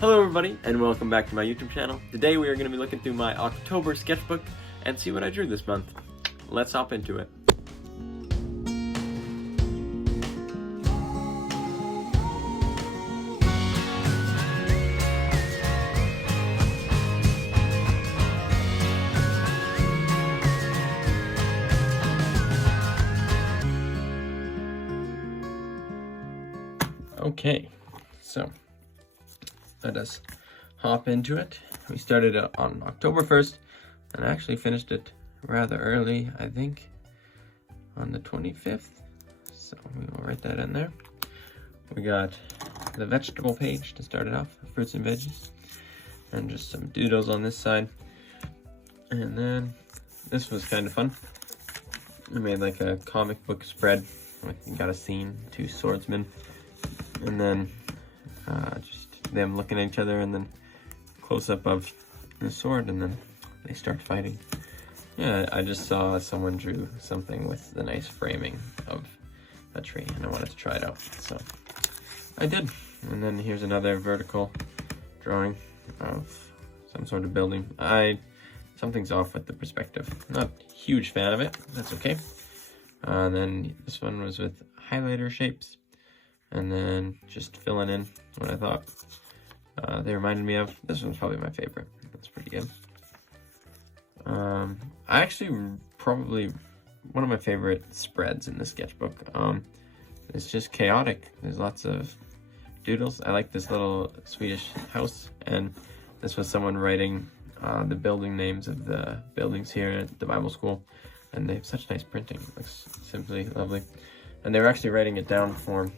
Hello everybody, and welcome back to my YouTube channel. Today we are going to be looking through my October sketchbook and see what I drew this month. Let's hop into it. Okay, so let us hop into it. We started on October 1st and I actually finished it rather early, I think on the 25th. So we will write that in there. We got the vegetable page to start it off, fruits and veggies, and just some doodles on this side. And then this was kind of fun. I made like a comic book spread. You got a scene, two swordsmen, and then just them looking at each other, and then close up of the sword, and then they start fighting. Yeah, I just saw someone drew something with the nice framing of a tree, and I wanted to try it out, so I did. And then here's another vertical drawing of some sort of building. Something's off with the perspective. Not a huge fan of it, that's okay. And then this one was with highlighter shapes, and then just filling in what I thought they reminded me of. This one's probably my favorite. That's pretty good. I actually probably one of my favorite spreads in the sketchbook. It's just chaotic. There's lots of doodles. I like this little Swedish house, and this was someone writing the building names of the buildings here at the Bible school, and they have such nice printing. It looks simply lovely. And they were actually writing it down for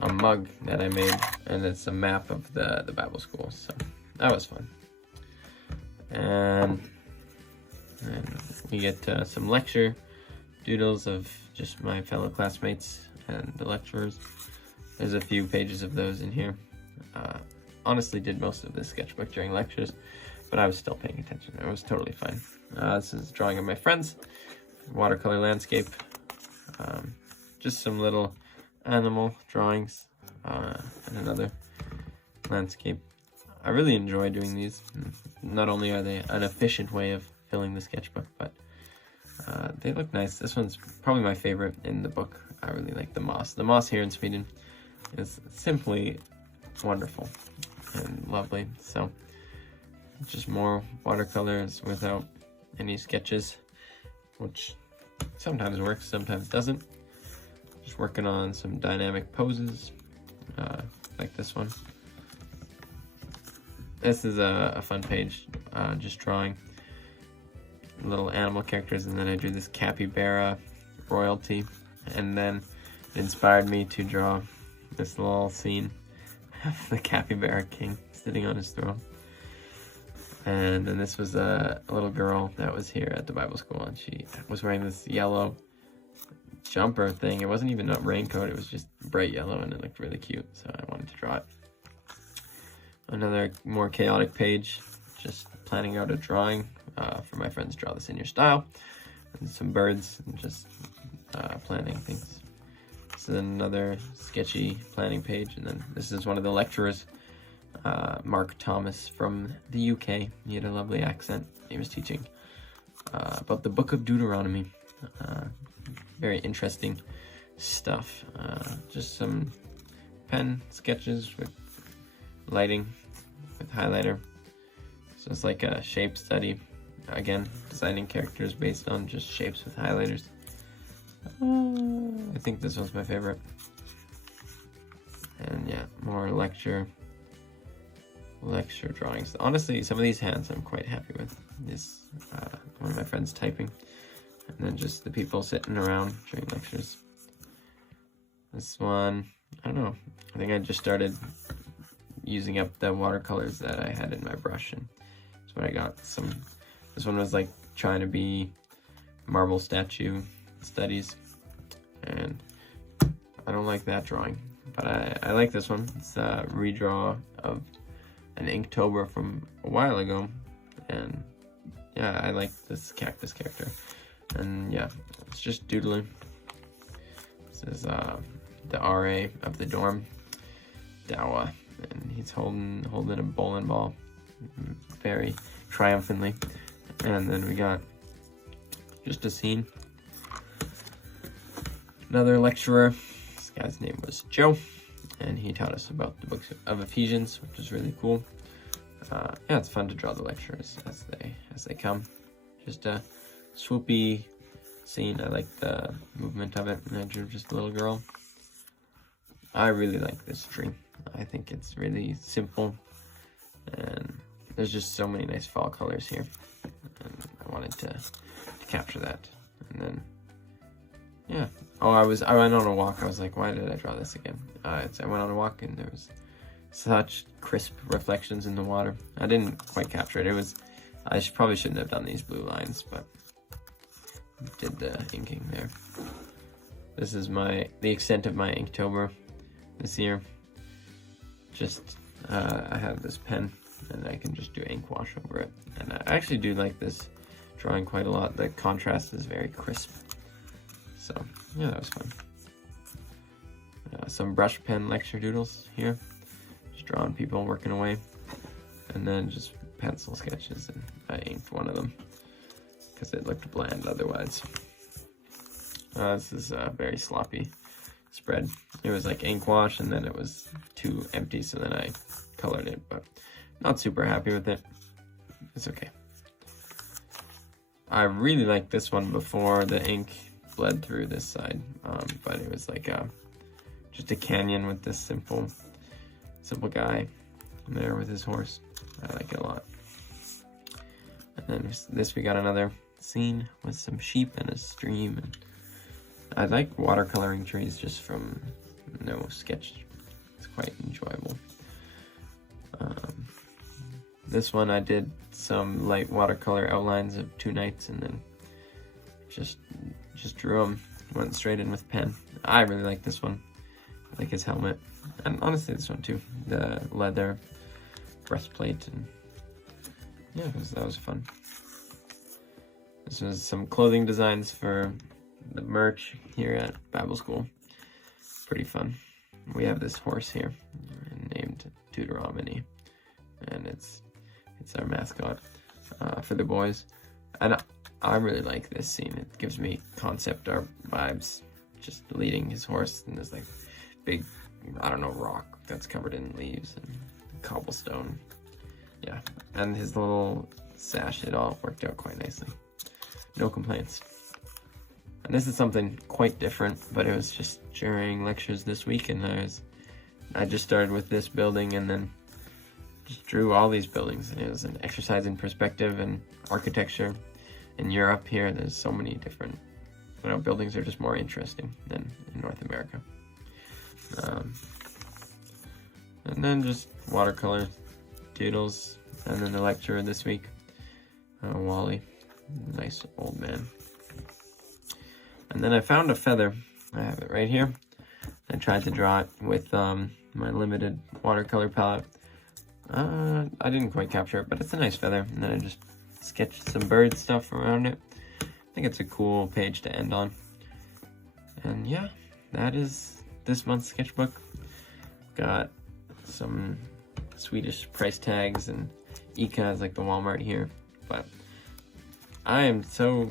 a mug that I made, and it's a map of the Bible school, so that was fun. And we get some lecture doodles of just my fellow classmates and the lecturers. There's a few pages of those in here. Honestly did most of this sketchbook during lectures, but I was still paying attention. It was totally fine. This is a drawing of my friends, watercolor landscape, just some little animal drawings, and another landscape. I really enjoy doing these. Not only are they an efficient way of filling the sketchbook, but they look nice. This one's probably my favorite in the book. I really like the moss. The moss here in Sweden is simply wonderful and lovely. So just more watercolors without any sketches, which sometimes works, sometimes doesn't. Just working on some dynamic poses, like this one. This is a fun page, just drawing little animal characters, and then I drew this capybara royalty, and then it inspired me to draw this little scene of the capybara king sitting on his throne. And then this was a little girl that was here at the Bible school, and she was wearing this yellow jumper thing. It wasn't even a raincoat, it was just bright yellow, and it looked really cute, so I wanted to draw it. Another more chaotic page, just planning out a drawing for my friends. Draw this in your style, and some birds, and just planning things. This is another sketchy planning page, and then this is one of the lecturers, Mark Thomas from the UK. He had a lovely accent. He was teaching about the book of Deuteronomy. Very interesting stuff. Just some pen sketches with lighting, with highlighter. So it's like a shape study. Again, designing characters based on just shapes with highlighters. I think this one's my favorite. And yeah, more lecture drawings. Honestly, some of these hands I'm quite happy with. This one of my friends typing, and then just the people sitting around during lectures. This one, I don't know, I think I just started using up the watercolors that I had in my brush, and that's what I got. This one was like trying to be marble statue studies, and I don't like that drawing, but I like this one. It's a redraw of an Inktober from a while ago, and yeah, I like this cactus character. And yeah, it's just doodling. This is the RA of the dorm, Dawa. and he's holding a bowling ball very triumphantly. And then we got just a scene. Another lecturer. This guy's name was Joe, and he taught us about the books of Ephesians, which is really cool. Yeah, it's fun to draw the lectures as they come. Just a swoopy scene. I like the movement of it, and I drew just a little girl. I really like this tree. I think it's really simple, and there's just so many nice fall colors here, and I wanted to capture that. And then, yeah. Oh, I went on a walk. I was like, why did I draw this again? I went on a walk, and there was such crisp reflections in the water. I didn't quite capture it. I probably shouldn't have done these blue lines, but did the inking there. This is the extent of my Inktober this year. Just I have this pen, and I can just do ink wash over it. And I actually do like this drawing quite a lot. The contrast is very crisp. So yeah, that was fun. Some brush pen lecture doodles here. Just drawing people working away. And then just pencil sketches, and I inked one of them because it looked bland otherwise. This is a very sloppy spread. It was like ink wash, and then it was too empty, so then I colored it, but not super happy with it. It's okay. I really liked this one before the ink bled through this side, but it was like just a canyon with this simple guy there with his horse. I like it a lot. And then this, we got another scene with some sheep and a stream. And I like watercoloring trees just from no sketch. It's quite enjoyable. This one I did some light watercolor outlines of 2 knights, and then just drew them. Went straight in with pen. I really like this one. I like his helmet, and honestly this one too. The leather breastplate, and yeah, that was fun. This was some clothing designs for the merch here at Bible School. Pretty fun. We have this horse here named Deuteronomy, and it's our mascot for the boys. And I really like this scene. It gives me concept art vibes, just leading his horse in this like big, I don't know, rock that's covered in leaves and cobblestone. Yeah, and his little sash, it all worked out quite nicely. No complaints. And this is something quite different, but it was just during lectures this week, and I just started with this building and then just drew all these buildings. It was an exercise in perspective and architecture. In Europe here, there's so many different, buildings are just more interesting than in North America. And then just watercolor doodles, and then the lecturer this week, Wally, nice old man. And then I found a feather. I have it right here. I tried to draw it with my limited watercolor palette. I didn't quite capture it, but it's a nice feather. And then I just sketched some bird stuff around it. I think it's a cool page to end on. And yeah, that is this month's sketchbook. Got some Swedish price tags, and ICA is like the Walmart here. But I am so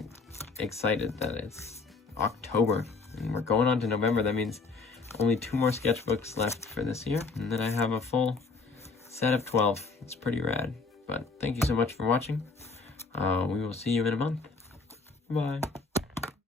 excited that it's October and we're going on to November. That means only 2 more sketchbooks left for this year, and then I have a full set of 12. It's pretty rad. But thank you so much for watching. We will see you in a month. Bye.